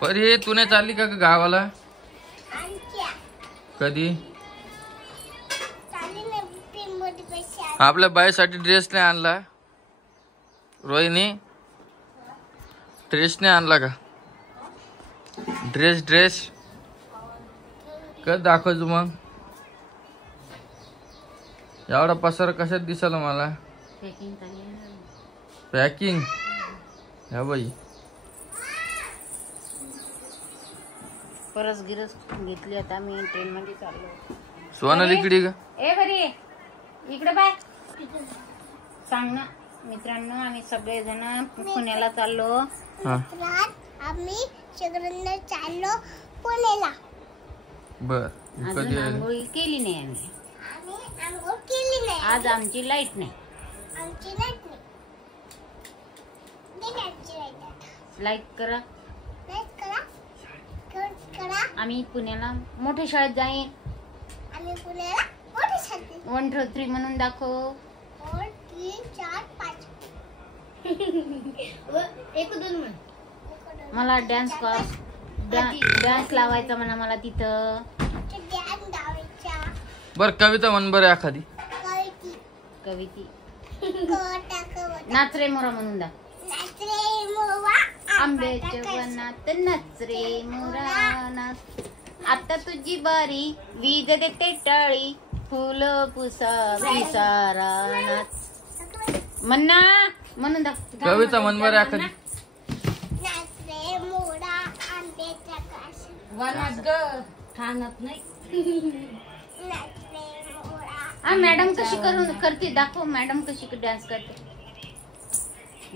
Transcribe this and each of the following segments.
परी तू नाही चालली का गावाला? कधी? आपल्या बाईसाठी ड्रेस नाही आणला? रोहिणी ड्रेस नाही आणला का? ड्रेस कधी दाखवतो मग? एवढा पसारा कशात दिसला मला? पॅकिंग ह्या बाई परस गिरस घेतली आता मी ट्रेन मध्ये चाललो. सोनाली इकडे का? ए बरी इकडे बाय सांग ना मित्रांनो. आम्ही सगळेजण पुण्याला चाललो. आम्ही सगळ्यांना चाललो पुण्याला. बर अजून आंघोळी केली नाही आम्ही. आंघोळ केली नाही. आज आमची लाईट नाही. आमची लाईट नाही. लाईक करा. लाईट करा. आम्ही पुण्याला मोठ्या शाळेत जाईन. आम्ही पुण्याला मोठ्या शाळेत 1 2 3 म्हणून दाखव. 1 3 4 5 1 2 म्हण. मला डान्स लावायचा म्हणा मला तिथं. बर कविता म्हण बरं एखादी. कविती नाच रे मोरा म्हणून दा. आंब्याच्या वनात नाच रे मोरा नाच. आता तुझी बारी वीज देते टाळी फुलं पुसा पिसारा नाच. म्हणा म्हणून दा. कविता म्हण बरं एखादी. वनात ग ठाण्यात नाही. मॅडम कशी करते दाखव. मॅडम कशी डान्स करते.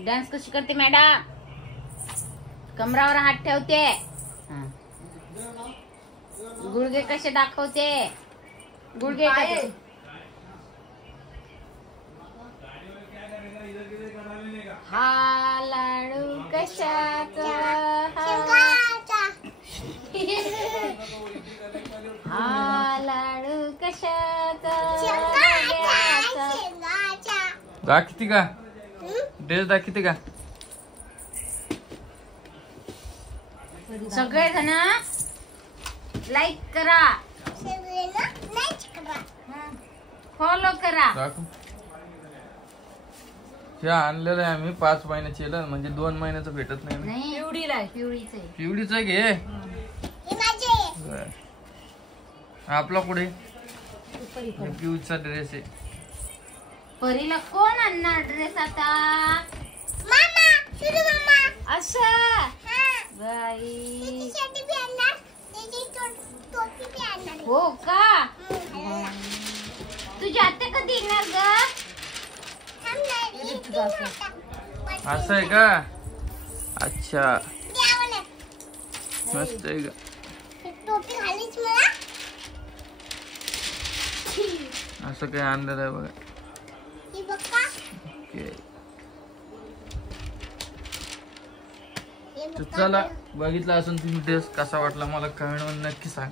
डान्स कशी करते मॅडम. कमरावर हात ठेवते. गुडघे कसे दाखवते. गुडघे कसे. हा लाडू कशाचा. हा लाडू कशाचा. दाखवते का ड्रेस? दाखवते का? सगळेजण लाईक करा. फॉलो करा. हे आणलेलं आहे आम्ही 5 महिन्याची. म्हणजे 2 महिन्याचं भेटत नाही. पिवळीच आहे घे. आपला कुठे पिवळीचा ड्रेस आहे. परीला कोण आणणार ड्रेस आता? असं बाई. हो का? तुझी आत्या कधी येणार ग? असं आहे का? अच्छा मस्त आहे का? असं काय आणलेलं आहे बघा. चला बघितला असून तुम्ही ड्रेस कसा वाटला मला कमेंट मध्ये नक्की सांग.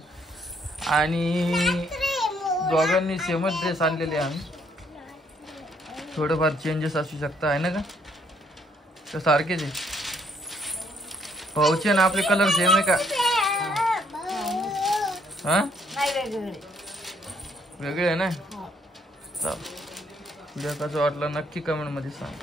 आणि दोघांनी सेमच ड्रेस आणलेले आम्ही. थोडंफार चेंजेस असू शकता आहे ना का? तर सारखेच आहे. भाऊचे ना आपले कलर सेम आहे का? हा वेगळे आहे ना. चल तुझ्या कसं वाटलं नक्की कमेंट मध्ये सांग.